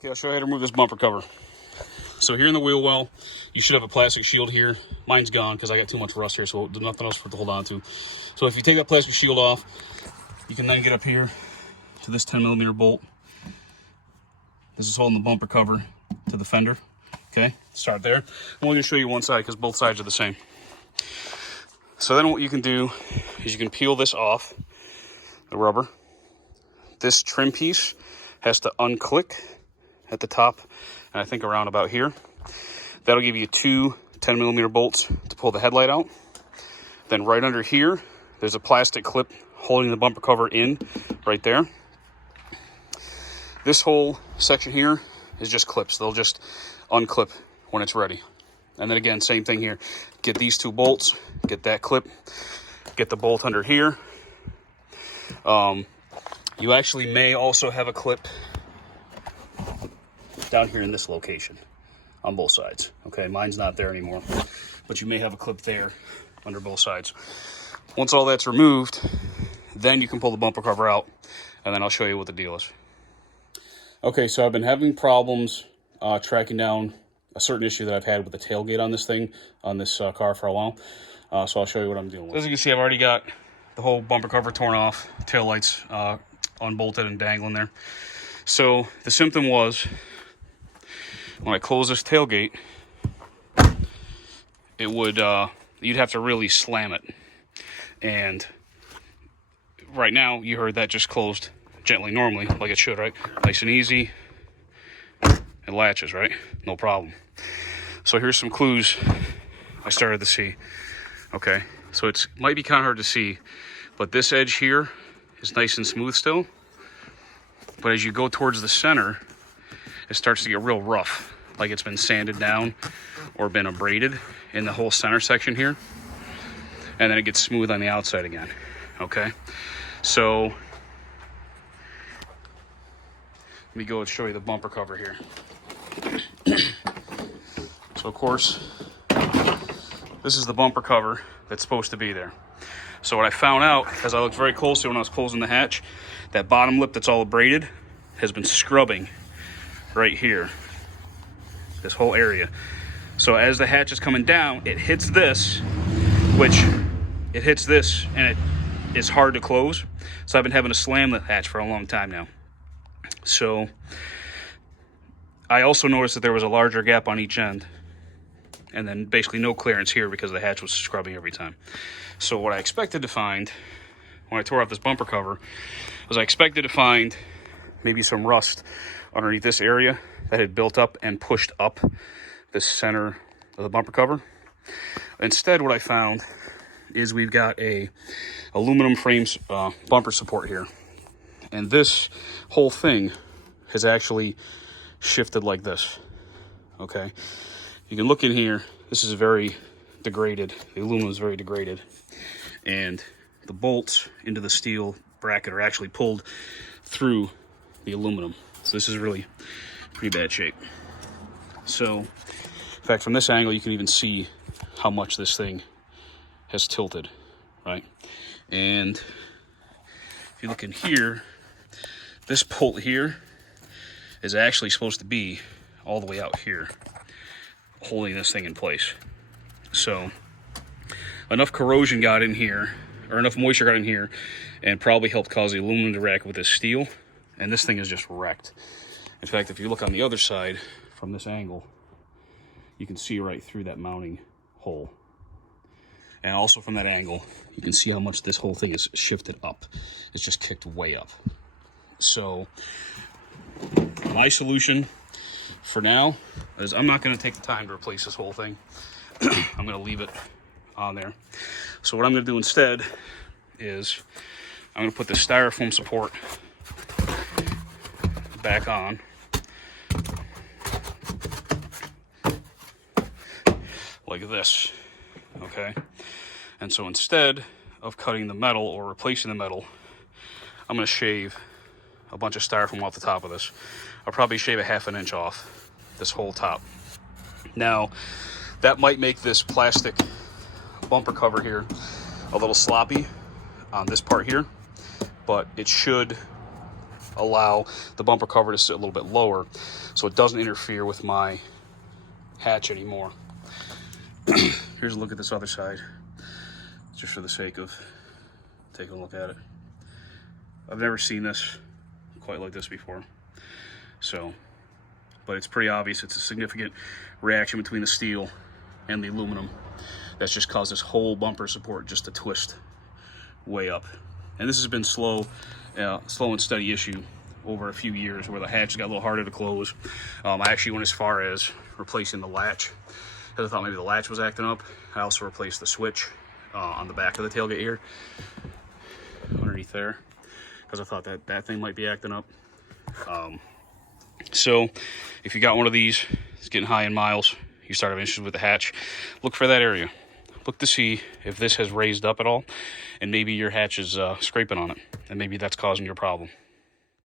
Okay, I'll show you how to remove this bumper cover. So here in the wheel well, you should have a plastic shield here. Mine's gone because I got too much rust here, so there's nothing else for it to hold on to. So if you take that plastic shield off, you can then get up here to this 10mm bolt. This is holding the bumper cover to the fender. Okay, start there. I'm only going to show you one side because both sides are the same. So then what you can do is you can peel this off, the rubber. This trim piece has to unclick at the top, and I think around about here. That'll give you two 10mm bolts to pull the headlight out. Then right under here, there's a plastic clip holding the bumper cover in right there. This whole section here is just clips. They'll just unclip when it's ready. And then again, same thing here. Get these two bolts, get that clip, get the bolt under here. You actually may also have a clip down here in this location on both sides. Okay, mine's not there anymore, but you may have a clip there under both sides. Once all that's removed, then you can pull the bumper cover out, and then I'll show you what the deal is. Okay, so I've been having problems tracking down a certain issue that I've had with the tailgate on this thing, on this car for a while. So I'll show you what I'm dealing with. As you can see, I've already got the whole bumper cover torn off, taillights unbolted and dangling there. So the symptom was, when I close this tailgate, it would, you'd have to really slam it. And right now, you heard that just closed gently, normally, like it should, right? Nice and easy. It latches, right? No problem. So here's some clues I started to see. Okay, so it might be kind of hard to see, but this edge here is nice and smooth still. But as you go towards the center, it starts to get real rough, like it's been sanded down or been abraded in the whole center section here. And then it gets smooth on the outside again. Okay, so let me go and show you the bumper cover here. So of course, this is the bumper cover that's supposed to be there. So what I found out, as I looked very closely when I was closing the hatch, that bottom lip that's all abraded has been scrubbing right here, this whole area. So as the hatch is coming down, it hits this, which it hits this, and it is hard to close. So I've been having to slam the hatch for a long time now. So I also noticed that there was a larger gap on each end, and then basically no clearance here because the hatch was scrubbing every time. So what I expected to find when I tore off this bumper cover was I expected to find maybe some rust underneath this area that had built up and pushed up the center of the bumper cover. Instead, what I found is we've got a aluminum frames bumper support here, and this whole thing has actually shifted like this. Okay, you can look in here. This is very degraded. The aluminum is very degraded, and the bolts into the steel bracket are actually pulled through the aluminum. So this is really pretty bad shape. So in fact, from this angle, you can even see how much this thing has tilted, right? And if you look in here, this bolt here is actually supposed to be all the way out here, holding this thing in place. So enough corrosion got in here, or enough moisture got in here, and probably helped cause the aluminum to rack with this steel, and this thing is just wrecked. In fact, if you look on the other side from this angle, you can see right through that mounting hole. And also from that angle, you can see how much this whole thing is shifted up. It's just kicked way up. So my solution for now is I'm not going to take the time to replace this whole thing. I'm going to leave it on there. So what I'm going to do instead is I'm going to put the styrofoam support back on. Like this, okay? And so instead of cutting the metal or replacing the metal, I'm going to shave a bunch of styrofoam off the top of this. I'll probably shave a ½ an inch off this whole top. Now, that might make this plastic bumper cover here a little sloppy on this part here, but it should allow the bumper cover to sit a little bit lower so it doesn't interfere with my hatch anymore. Here's a look at this other side, just for the sake of taking a look at it. I've never seen this quite like this before. So, but it's pretty obvious it's a significant reaction between the steel and the aluminum that's just caused this whole bumper support just to twist way up. And this has been slow and steady issue over a few years, where the hatch got a little harder to close. I actually went as far as replacing the latch, because I thought maybe the latch was acting up. I also replaced the switch on the back of the tailgate here, underneath there, because I thought that thing might be acting up. So if you got one of these, it's getting high in miles, you start having issues with the hatch, look for that area. Look to see if this has raised up at all, and maybe your hatch is scraping on it, and maybe that's causing your problem.